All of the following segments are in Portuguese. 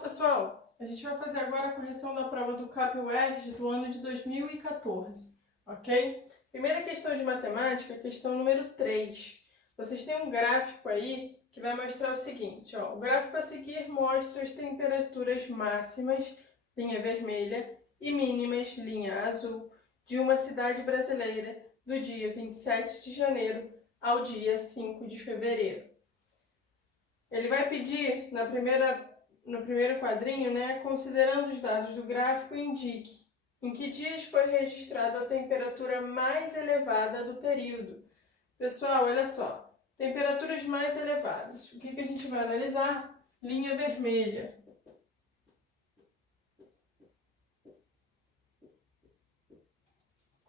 pessoal! A gente vai fazer agora a correção da prova do CAP-UERJ do ano de 2014, ok? Primeira questão de matemática, questão número 3. Vocês têm um gráfico aí que vai mostrar o seguinte, ó. O gráfico a seguir mostra as temperaturas máximas, linha vermelha, e mínimas, linha azul, de uma cidade brasileira do dia 27 de janeiro ao dia 5 de fevereiro. Ele vai pedir no primeiro quadrinho, né, considerando os dados do gráfico, indique em que dias foi registrada a temperatura mais elevada do período. Pessoal, olha só, temperaturas mais elevadas. O que a gente vai analisar? Linha vermelha.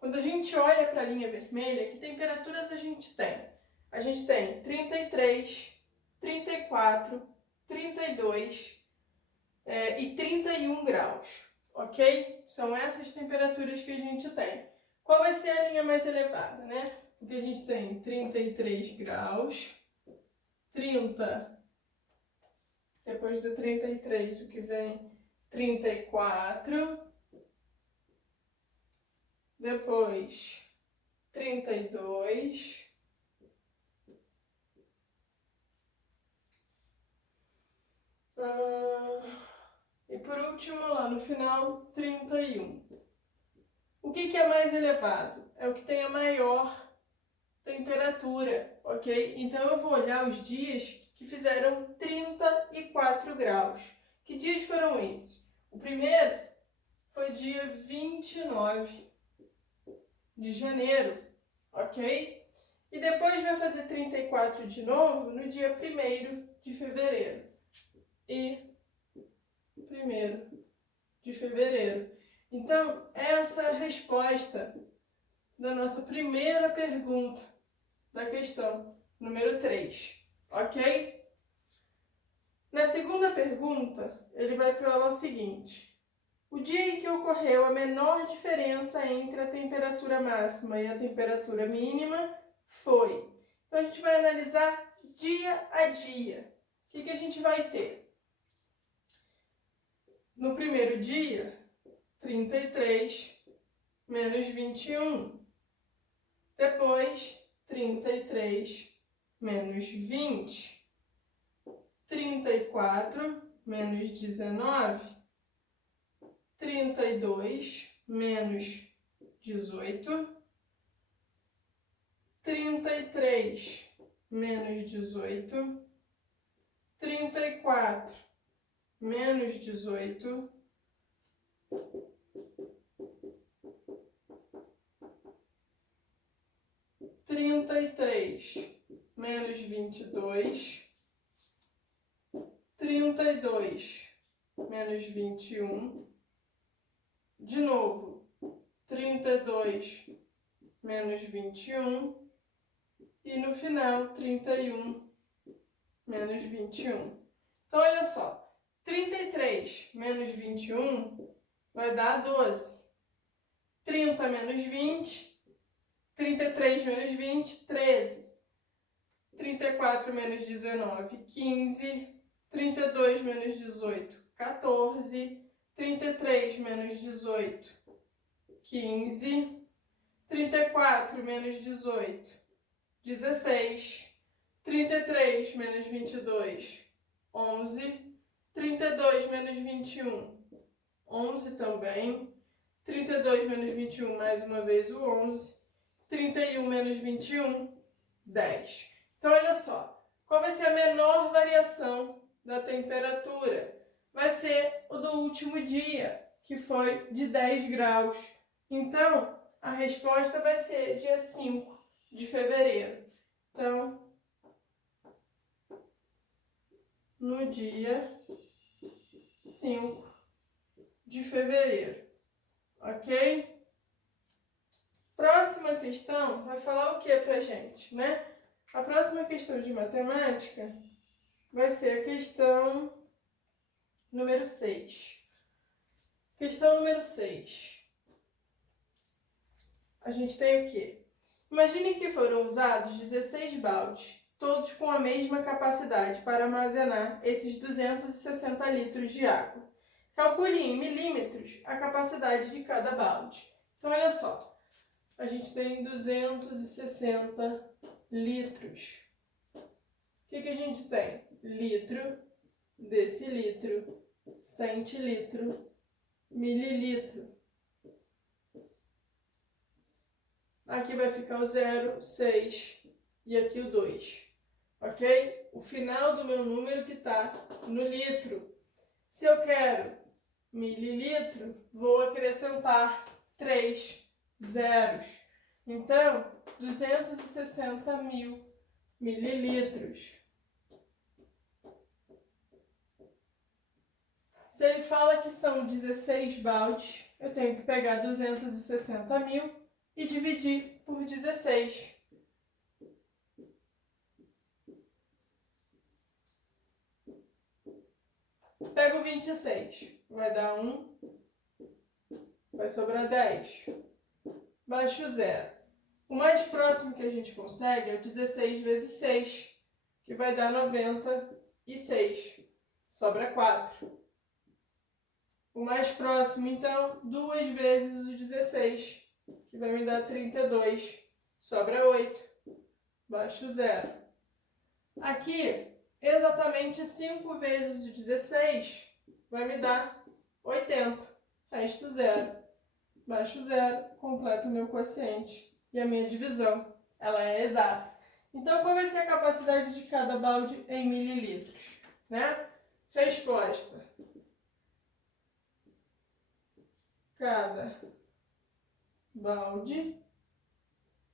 Quando a gente olha para a linha vermelha, que temperaturas a gente tem? A gente tem 33, 34, 32 e 31 graus, ok? São essas temperaturas que a gente tem. Qual vai ser a linha mais elevada, né? Porque a gente tem 33 graus, 30, depois do 33, o que vem? 34, depois 32, e por último, lá no final, 31. O que é mais elevado? É o que tem a maior temperatura, ok? Então eu vou olhar os dias que fizeram 34 graus. Que dias foram esses? O primeiro foi dia 29 de janeiro, ok? E depois vai fazer 34 de novo no dia 1º de fevereiro. E 1º de fevereiro. Então, essa é a resposta da nossa primeira pergunta da questão número 3, ok? Na segunda pergunta, ele vai falar o seguinte: o dia em que ocorreu a menor diferença entre a temperatura máxima e a temperatura mínima foi. Então, a gente vai analisar dia a dia. O que a gente vai ter? No primeiro dia, 33 menos 21. Depois, 33 menos 20. 34 menos 19. 32 menos 18. 33 menos 18. 34 menos 18. 33 menos 22, 32 menos 21, de novo, 32 menos 21 e no final 31 menos 21. Então, olha só, 33 menos 21 vai dar 12, 30 menos 20, 33 menos 20, 13. 34 menos 19, 15. 32 menos 18, 14. 33 menos 18, 15. 34 menos 18, 16. 33 menos 22, 11. 32 menos 21, 11 também. 32 menos 21, mais uma vez o 11. 31 menos 21, 10. Então, olha só, qual vai ser a menor variação da temperatura? Vai ser o do último dia, que foi de 10 graus. Então, a resposta vai ser dia 5 de fevereiro. Então, no dia 5 de fevereiro, ok? Próxima questão vai falar o que pra gente, né? A próxima questão de matemática vai ser a questão número 6. Questão número 6. A gente tem o quê? Imagine que foram usados 16 baldes, todos com a mesma capacidade para armazenar esses 260 litros de água. Calcule em milímetros a capacidade de cada balde. Então, olha só, a gente tem 260 litros. O que a gente tem? Litro, decilitro, centilitro, mililitro. Aqui vai ficar o 0, 6 e aqui o 2, ok? O final do meu número que está no litro. Se eu quero mililitro, vou acrescentar 3 zeros. Então, 260 mil mililitros. Se ele fala que são 16 baldes, eu tenho que pegar 260 mil e dividir por 16. Pego 26, vai dar 1, vai sobrar 10, baixo 0. O mais próximo que a gente consegue é o 16 vezes 6, que vai dar 96, sobra 4. O mais próximo, então, 2 vezes o 16, que vai me dar 32, sobra 8, baixo 0. Aqui, exatamente 5 vezes o 16 vai me dar 80, resto 0, baixo 0, completo o meu quociente e a minha divisão, ela é exata. Então, qual vai ser a capacidade de cada balde em mililitros, né? Resposta. Cada balde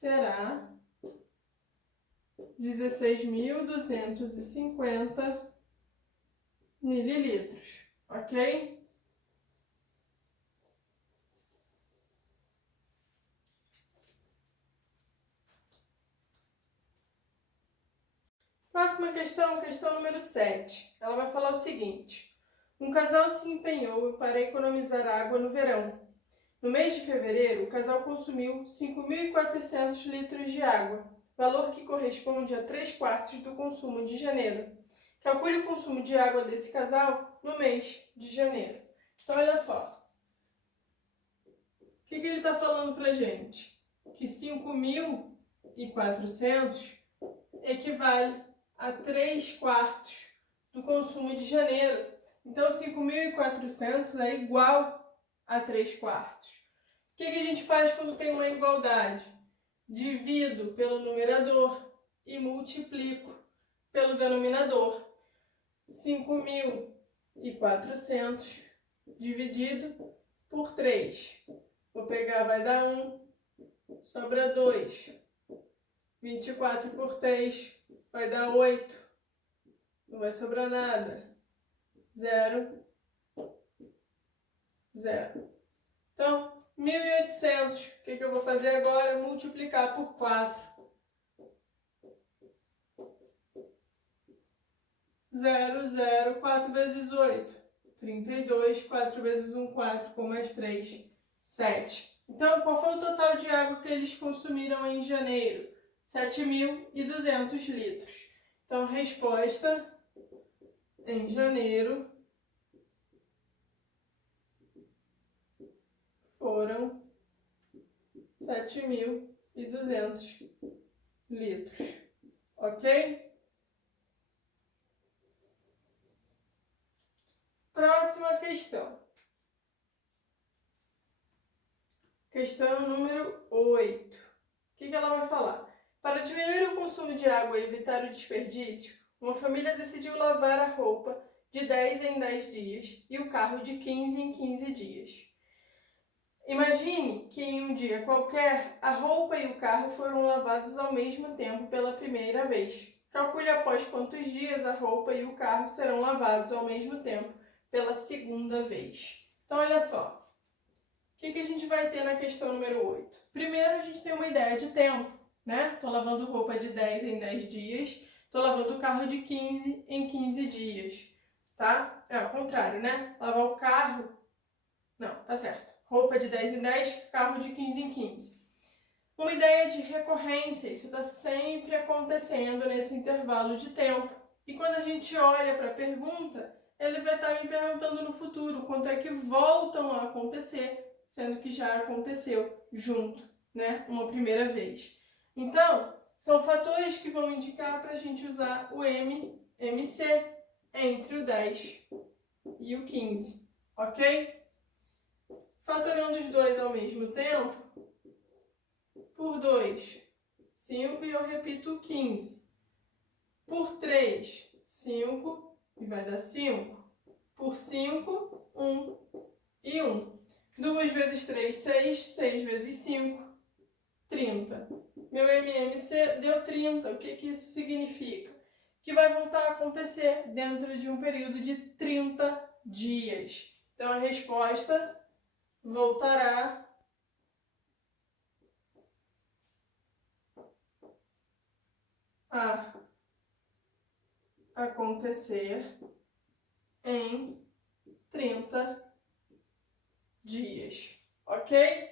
terá 16.250 mililitros, ok? Próxima questão, questão número 7. Ela vai falar o seguinte: um casal se empenhou para economizar água no verão. No mês de fevereiro, o casal consumiu 5.400 litros de água, valor que corresponde a 3/4 do consumo de janeiro. Calcule o consumo de água desse casal no mês de janeiro. Então, olha só. O que ele está falando para a gente? Que 5.400 equivale a 3/4 do consumo de janeiro. Então, 5.400 é igual a 3/4. O que a gente faz quando tem uma igualdade? Divido pelo numerador e multiplico pelo denominador. 5.400 dividido por 3. Vou pegar, vai dar 1, sobra 2. 24 por 3 vai dar 8. Não vai sobrar nada. 0, 0. Então, 1.800. O que eu vou fazer agora? Multiplicar por 4. 0, 0, 4 vezes 8. 32, 4 vezes 1, 4, com mais 3, 7. Então, qual foi o total de água que eles consumiram em janeiro? 7.200 litros. Então, resposta, em janeiro, foram 7.200 litros. Ok? Próxima questão. Questão número 8. O que ela vai falar? Para diminuir o consumo de água e evitar o desperdício, uma família decidiu lavar a roupa de 10 em 10 dias e o carro de 15 em 15 dias. Imagine que em um dia qualquer, a roupa e o carro foram lavados ao mesmo tempo pela primeira vez. Calcule após quantos dias a roupa e o carro serão lavados ao mesmo tempo pela segunda vez. Então, olha só. O que a gente vai ter na questão número 8? Primeiro, a gente tem uma ideia de tempo, né? Estou lavando roupa de 10 em 10 dias, estou lavando o carro de 15 em 15 dias, tá? É ao contrário, né? Lavar o carro... Não, tá certo. Roupa de 10 em 10, carro de 15 em 15. uma ideia de recorrência, isso está sempre acontecendo nesse intervalo de tempo. E quando a gente olha para a pergunta, ele vai estar me perguntando no futuro quanto é que voltam a acontecer, sendo que já aconteceu junto, né, uma primeira vez. Então, são fatores que vão indicar para a gente usar o MC entre o 10 e o 15, ok? Fatorando os dois ao mesmo tempo, por 2, 5 e eu repito 15. Por 3, 5 e vai dar 5. Por 5, 1 e 1. 2 vezes 3, 6. 6 vezes 5, 30. Meu MMC deu 30. O que isso significa? Que vai voltar a acontecer dentro de um período de 30 dias. Então, a resposta voltará a acontecer em 30 dias, ok?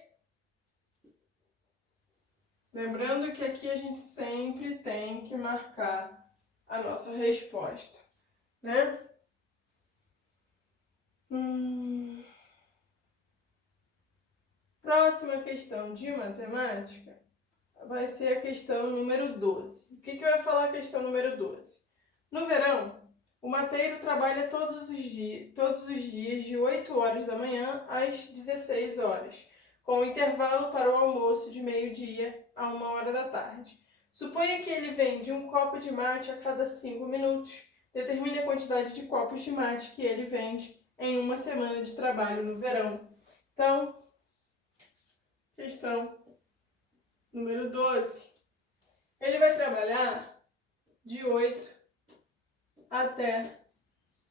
Lembrando que aqui a gente sempre tem que marcar a nossa resposta, né? Próxima questão de matemática vai ser a questão número 12. O que vai falar a questão número 12? No verão, o mateiro trabalha todos os dias de 8 horas da manhã às 16 horas, com intervalo para o almoço de meio-dia a 1 hora da tarde. Suponha que ele vende um copo de mate a cada 5 minutos. Determine a quantidade de copos de mate que ele vende em uma semana de trabalho no verão. Então, questão número 12. Ele vai trabalhar de 8 até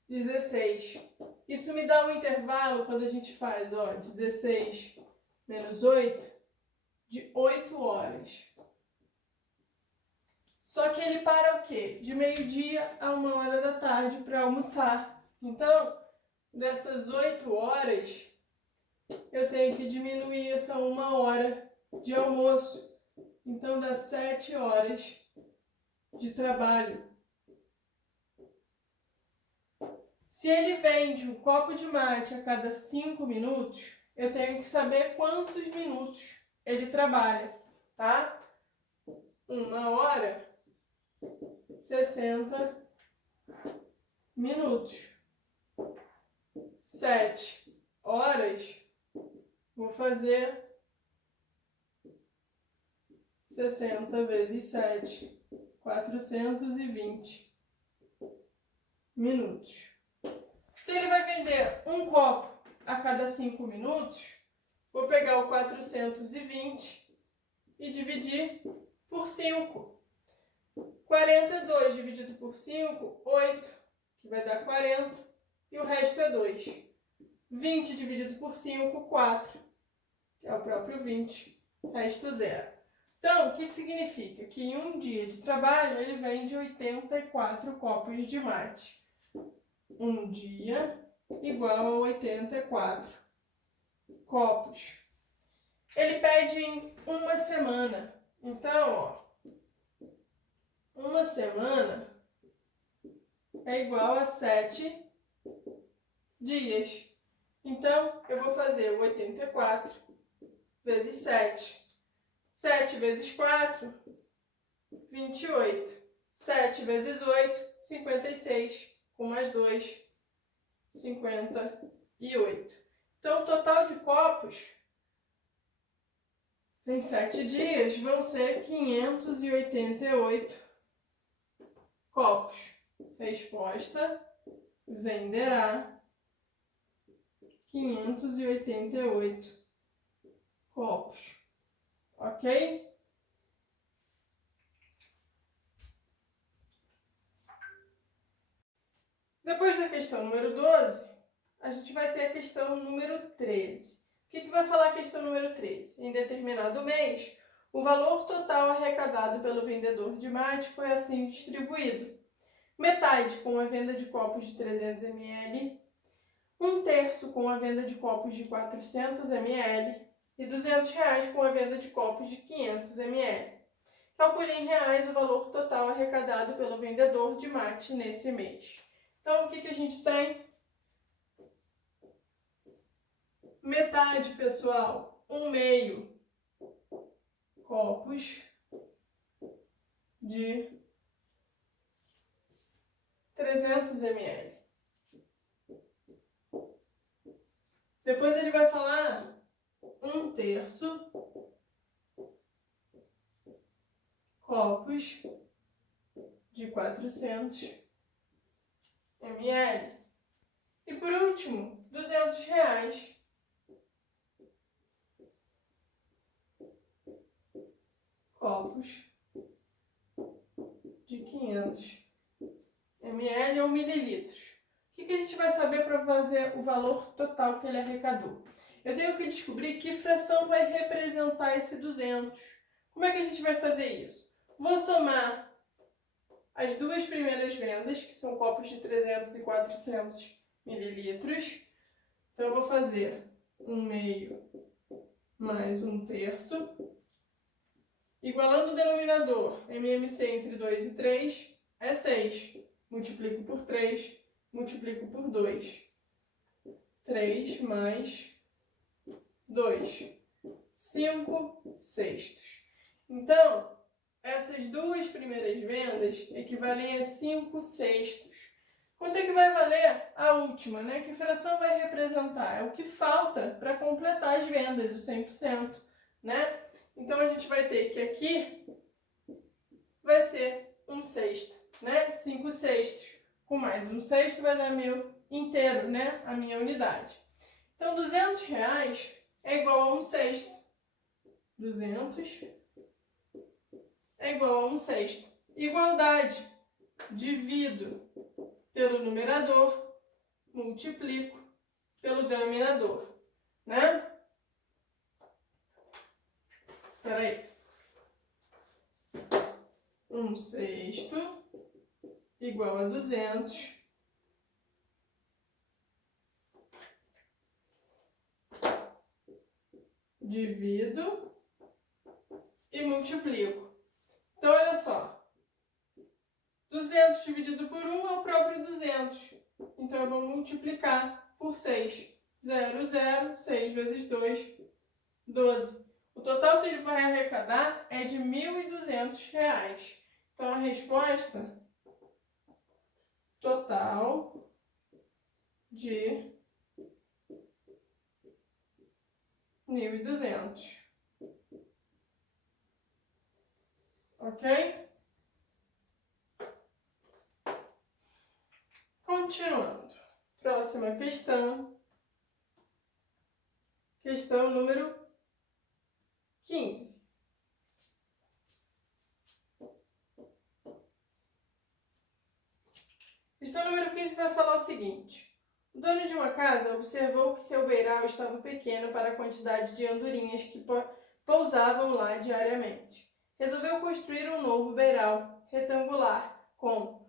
16. Isso me dá um intervalo quando a gente faz, 16 menos 8, de 8 horas. Só que ele para o quê? De meio-dia a 1 hora da tarde para almoçar. Então, dessas 8 horas, eu tenho que diminuir essa 1 hora de almoço. Então, dá 7 horas de trabalho. Se ele vende um copo de mate a cada 5 minutos, eu tenho que saber quantos minutos ele trabalha, tá? 1 hora, 60 minutos. 7 horas, vou fazer 60 vezes 7, 420 minutos. Se ele vai vender um copo a cada 5 minutos, vou pegar o 420 e dividir por 5. 42 dividido por 5, 8, que vai dar 40, e o resto é 2. 20 dividido por 5, 4, que é o próprio 20, resto 0. Então, o que significa? Que em um dia de trabalho ele vende 84 copos de mate. Um dia igual a 84 copos. Ele pede em uma semana. Então, uma semana é igual a 7 dias. Então, eu vou fazer o 84 vezes 7. 7 vezes 4, 28. 7 vezes 8, 56. Com mais 2, 58. Então, o total de copos em 7 dias vão ser 588 copos. Resposta: venderá 588 copos. Ok? Depois da questão número 12, a gente vai ter a questão número 13. O que vai falar a questão número 13? Em determinado mês, o valor total arrecadado pelo vendedor de mate foi assim distribuído. Metade com a venda de copos de 300 ml, 1/3 com a venda de copos de 400 ml, e R$200 com a venda de copos de 500 ml. Calcule em reais o valor total arrecadado pelo vendedor de mate nesse mês. Então, o que a gente tem? Metade, pessoal, 1/2 copos de 300 ml. Depois ele vai falar 1/3 copos de 400 ml. E por último, R$200 copos de 500 ml ou mililitros. O que a gente vai saber para fazer o valor total que ele arrecadou? Eu tenho que descobrir que fração vai representar esse 200. Como é que a gente vai fazer isso? Vou somar as duas primeiras vendas, que são copos de 300 e 400 mililitros. Então, eu vou fazer 1/2 mais 1/3. Igualando o denominador, MMC entre 2 e 3 é 6. Multiplico por 3, multiplico por 2. 3 mais 2. 5/6. Então, essas duas primeiras vendas equivalem a 5/6. Quanto é que vai valer a última, né? Que fração vai representar? É o que falta para completar as vendas, o 100%, né? Então, a gente vai ter que aqui vai ser 1/6, né? 5/6. Com mais 1/6 vai dar meu inteiro, né? A minha unidade. Então, R$200 é igual a 1/6. 200 é igual a 1/6. Igualdade. Divido pelo numerador, multiplico pelo denominador, né? Espera aí. 1/6 igual a 200 divido e multiplico. Então, olha só. 200 dividido por 1 é o próprio 200. Então, eu vou multiplicar por 6. 0, 0, 6 vezes 2, 12. O total que ele vai arrecadar é de R$1.200. Então, a resposta total de 1.200. Ok? Continuando. Próxima questão. Questão número 15. Questão número 15 vai falar o seguinte. O dono de uma casa observou que seu beiral estava pequeno para a quantidade de andorinhas que pousavam lá diariamente. Resolveu construir um novo beiral retangular com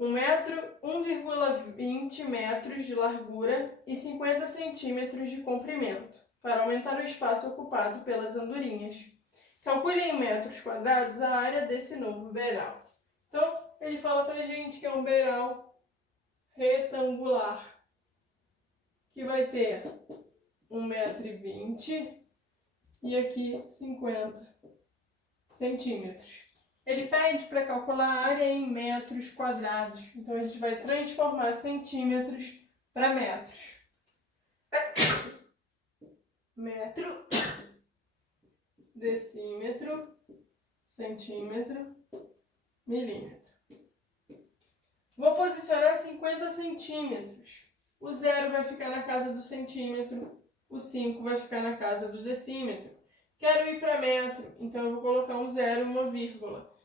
1,20 metros de largura e 50 centímetros de comprimento, para aumentar o espaço ocupado pelas andorinhas. Calcule em metros quadrados a área desse novo beiral. Então, ele fala pra gente que é um beiral retangular, que vai ter 1,20 m e aqui 50 centímetros. Ele pede para calcular a área em metros quadrados. Então, a gente vai transformar centímetros para metros. Metro, decímetro, centímetro, milímetro. Vou posicionar 50 centímetros. O 0 vai ficar na casa do centímetro, o 5 vai ficar na casa do decímetro. Quero ir para metro, então eu vou colocar um 0 e uma vírgula.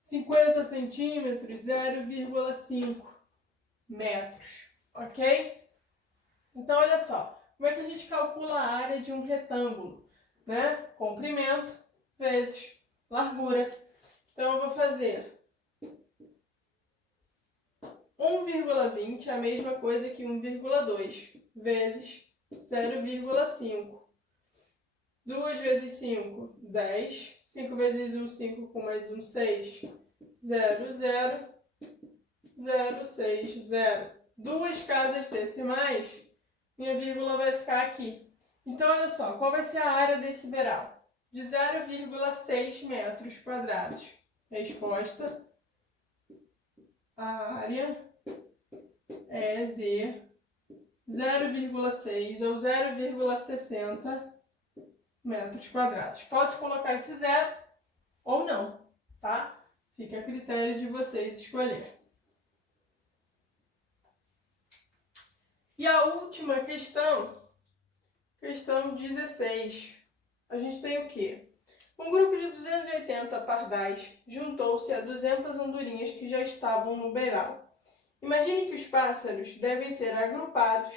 50 centímetros, 0,5 metros, ok? Então, olha só, como é que a gente calcula a área de um retângulo, né? Comprimento vezes largura. Então, eu vou fazer 1,20 é a mesma coisa que 1,2 vezes 0,5. 2 vezes 5, 10. 5 vezes 1, 5 com mais 1, 6. 0, 0, 0, 6, 0. Duas casas decimais, minha vírgula vai ficar aqui. Então, olha só, qual vai ser a área desse beiral? De 0,6 metros quadrados. Resposta, a área é de 0,6 ou 0,60 metros quadrados. Posso colocar esse zero ou não, tá? Fica a critério de vocês escolher. E a última questão, questão 16. A gente tem o quê? Um grupo de 280 pardais juntou-se a 200 andorinhas que já estavam no beiral. Imagine que os pássaros devem ser agrupados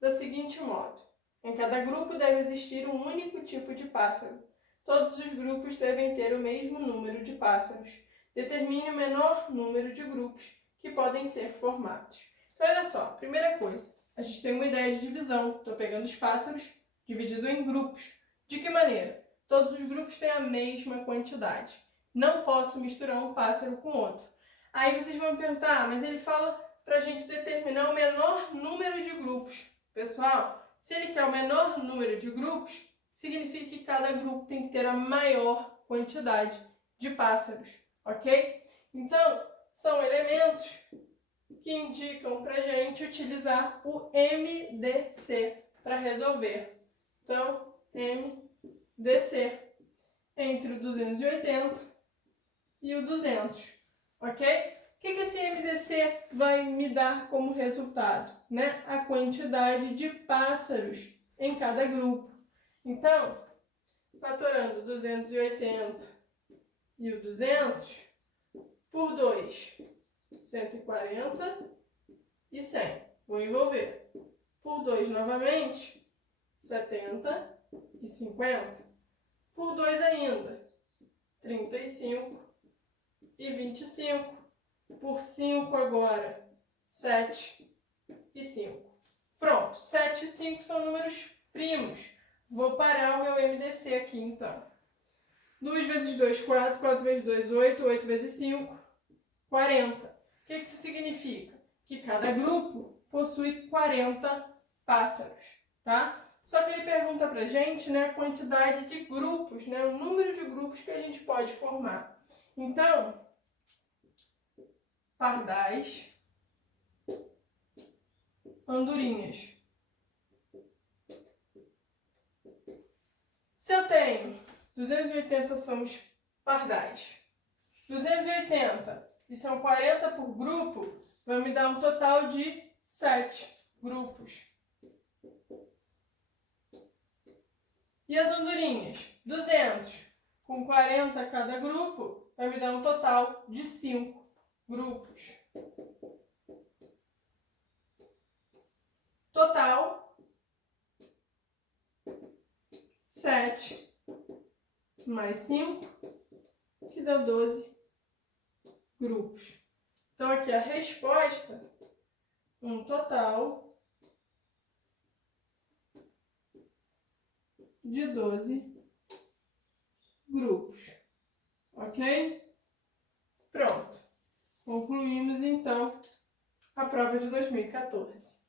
do seguinte modo. Em cada grupo deve existir um único tipo de pássaro. Todos os grupos devem ter o mesmo número de pássaros. Determine o menor número de grupos que podem ser formados. Então, olha só, primeira coisa, a gente tem uma ideia de divisão. Estou pegando os pássaros dividido em grupos. De que maneira? Todos os grupos têm a mesma quantidade. Não posso misturar um pássaro com outro. Aí vocês vão me perguntar, mas ele fala para a gente determinar o menor número de grupos. Pessoal, se ele quer o menor número de grupos, significa que cada grupo tem que ter a maior quantidade de pássaros, ok? Então, são elementos que indicam para a gente utilizar o MDC para resolver. Então, MDC entre o 280 e o 200, ok? O que esse MDC vai me dar como resultado? Né? A quantidade de pássaros em cada grupo. Então, fatorando 280 e o 200 por 2, 140 e 100. Vou envolver. Por 2 novamente, 70 e 50. Por 2 ainda, 35 e 25. Por 5 agora, 7 e 5. Pronto, 7 e 5 são números primos. Vou parar o meu MDC aqui, então. 2 vezes 2, 4. 4 vezes 2, 8. 8 vezes 5, 40. O que isso significa? Que cada grupo possui 40 pássaros, tá? Só que ele pergunta pra gente, né, a quantidade de grupos, né, o número de grupos que a gente pode formar. Então, pardais, andorinhas. Se eu tenho 280 são os pardais, 280 e são 40 por grupo, vai me dar um total de 7 grupos. E as andorinhas? 200 com 40 cada grupo, vai me dar um total de 5 grupos. Total, 7 mais 5, que dá 12 grupos. Então, aqui a resposta, um total de 12 grupos. Ok? Pronto. Concluímos, então, a prova de 2014.